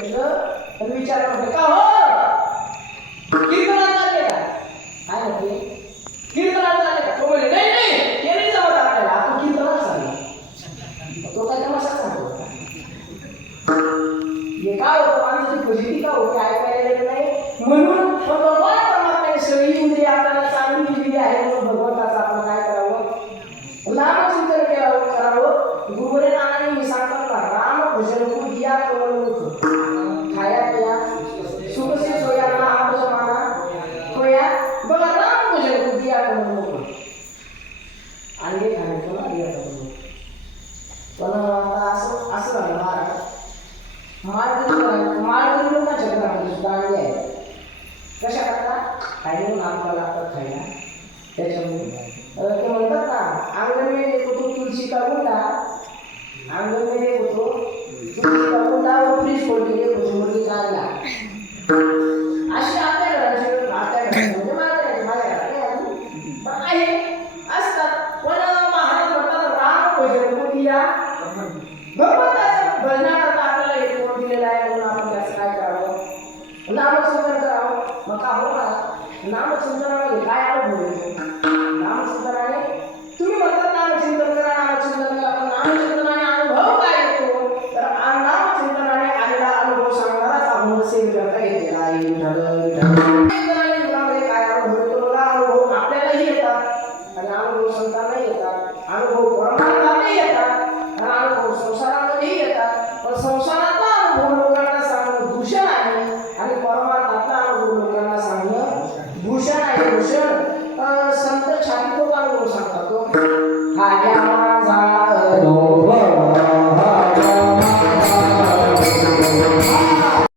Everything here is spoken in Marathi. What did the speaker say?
पण विचार करतो. का हो? कीर्तनाला चालले का? काय म्हणते? कीर्तनाला चालले का? तो नाही नाही ते नाही जमत आपल्याला. आपण कीर्तनाला चाललो. तो काय तमाशा सांगतो? हे काय होतं? माणसाची फजिती का होते ऐकायला येत नाही. म्हणून भगवान परमात्म्याने सगळी इंद्रिय आपल्याला चांगली दिलेली आहे. म्हणून आपण काय करावं? नामचिंतन करावं करावं. गुरुवरे नानाने मी सांगतात ना राम भजन कुटिया कवलमुख पण आता असं असं झालं महाराज माळकरी माळकरी घरामध्ये सुद्धा आहे. कशा करता? काही आपल्याला लागतात खायला. त्याच्यामुळे. ते म्हणतात ना अंगण में देखो का गुंडा अंगण में तुलसी का गुंडा और फ्रीज खोल के देखो तो अशी आपल्या घराची आपल्या घराची माझ्या घरात नाही अजून. पण आहे असतात पण महाराज म्हणतात राम भजन कुटिया भगवंताच्या भजनाकरता आपल्याला एक कोण दिलेला आहे म्हणून आपण त्याचं काय करावं? नामचिंतन करावं मग का हो मला नामचिंतनामध्ये काय आवड मिळेल नामचिंतनाने तुम्ही म्हणतात नामचिंतन करा नामचिंतन करा पण नामचिंतनाने अनुभव काय येतो? तर नामचिंतनाने आलेला अनुभव सांगणाराच अनुभव सेव करता येते? आई विठ्ठल विठ्ठल संसाराला येतात अनुभव ब्रह्मांडाने येतात अनुभव संसारामध्ये येतात. पण संसारातला अनुभव लोकांना सांगणं भूषण आहे आणि परमार्थातला अनुभव लोकांना सांगणं भूषण आहे भूषण. संत छाती अनुभव सांगतात.